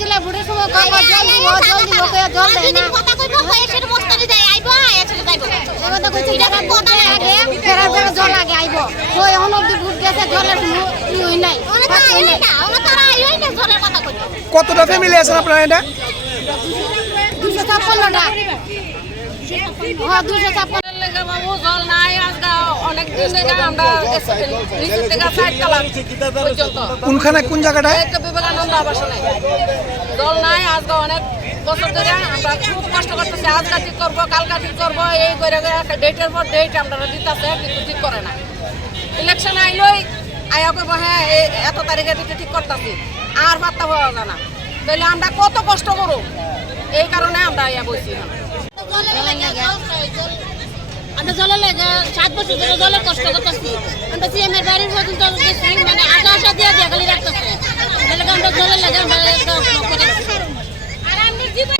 দিলে বুড়ে সময় কাকা জল দিব জল দিব কই জল দেয় না কথা কইবো কই এসে মস্তানি দেয় আইবো এসে যাইবো এবার তো কইছি টাকা কথা আগে ফেরা ফেরা জল আগে আইবো কই এখন অবধি বুট গেছে জলের ই হই নাই ওনা তো আইই না ওনা তো আইই না জলের কথা কই কতটা ফ্যামিলি আছেন আপনারা এটা 256টা হ্যাঁ 256 লেগে বাবু জল নাই আজকে অনেক দিন থেকে আমরা নিচে থেকে সাইড কালাম পর্যন্ত কোনখানে কোন জায়গাটায় এই তো বিবেকানন্দ আবাসনে জল নাই আজকে অনেক বছর ধরে আমরা খুব কষ্ট করতেছি আজকে ঠিক করবো কালকে ঠিক করবো এই করে ডেটের পর ডেট আমরা দিতেছে কিন্তু ঠিক করে না ইলেকশন আইলই আয়া করবো হ্যাঁ এত তারিখে দিতে ঠিক করতেছি আর পাত্তা পাওয়া যায় না তাহলে আমরা কত কষ্ট করব এই কারণে আমরা আয়া বসি আমরা জলের লেগে 7 বছর ধরে জলের কষ্ট করতেছি আমরা সিএমের বাড়ির পর্যন্ত মানে আশা দিয়ে খালি রাখতেছি আমরা জলের লেগে আমরা আর আমি জীবন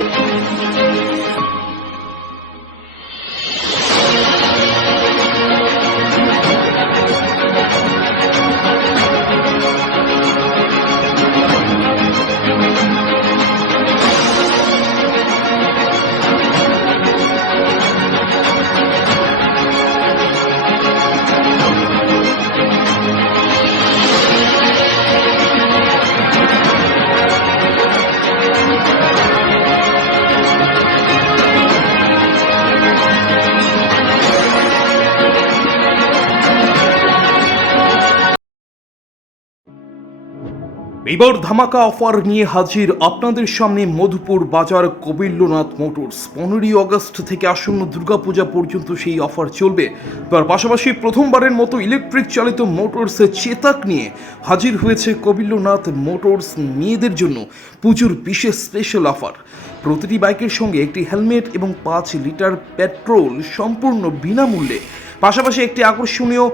এবার ধামাকা অফার নিয়ে হাজির আপনাদের সামনে মধুপুর বাজার কবিল্যনাথ মোটরস 15ই আগস্ট থেকে আসন্ন দুর্গাপূজা পর্যন্ত সেই অফার চলবে। তার পাশাপাশি প্রথমবারের মতো ইলেকট্রিক চালিত মোটরসে চেতাক নিয়ে হাজির হয়েছে কবিল্যনাথ মোটরস। মেয়েদের জন্য পুজোর বিশেষ স্পেশাল অফার, প্রতিটি বাইকের সঙ্গে একটি হেলমেট এবং 5 লিটার পেট্রোল সম্পূর্ণ বিনামূল্যে, পাশাপাশি একটি আকর্ষণীয়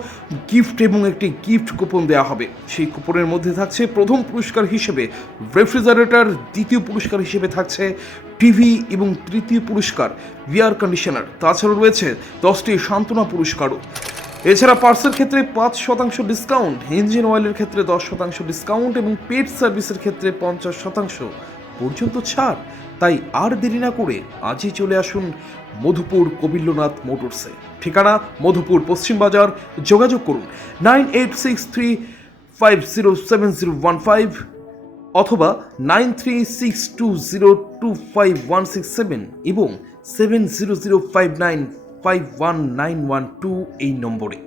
গিফট এবং একটি গিফট কুপন দেওয়া হবে। সেই কুপনের মধ্যে থাকছে প্রথম পুরস্কার হিসেবে রেফ্রিজারেটর, দ্বিতীয় পুরস্কার হিসেবে থাকছে টিভি এবং তৃতীয় পুরস্কার এয়ার কন্ডিশনার। তাছাড়া রয়েছে 10টি সান্ত্বনা পুরস্কারও। এছাড়া পার্সের ক্ষেত্রে 5% ডিসকাউন্ট, ইঞ্জিন অয়েলের ক্ষেত্রে 10% ডিসকাউন্ট এবং পেড সার্ভিসের ক্ষেত্রে 50% পর্যন্ত ছাড়। তাই আর দেরি না করে আজই চলে আসুন মধুপুর কবিল্যনাথ মোটরসে। ঠিকানা মধুপুর পশ্চিম বাজার। যোগাযোগ করুন 9863507015 অথবা 9362025167 এবং 7005951912 এই নম্বরে।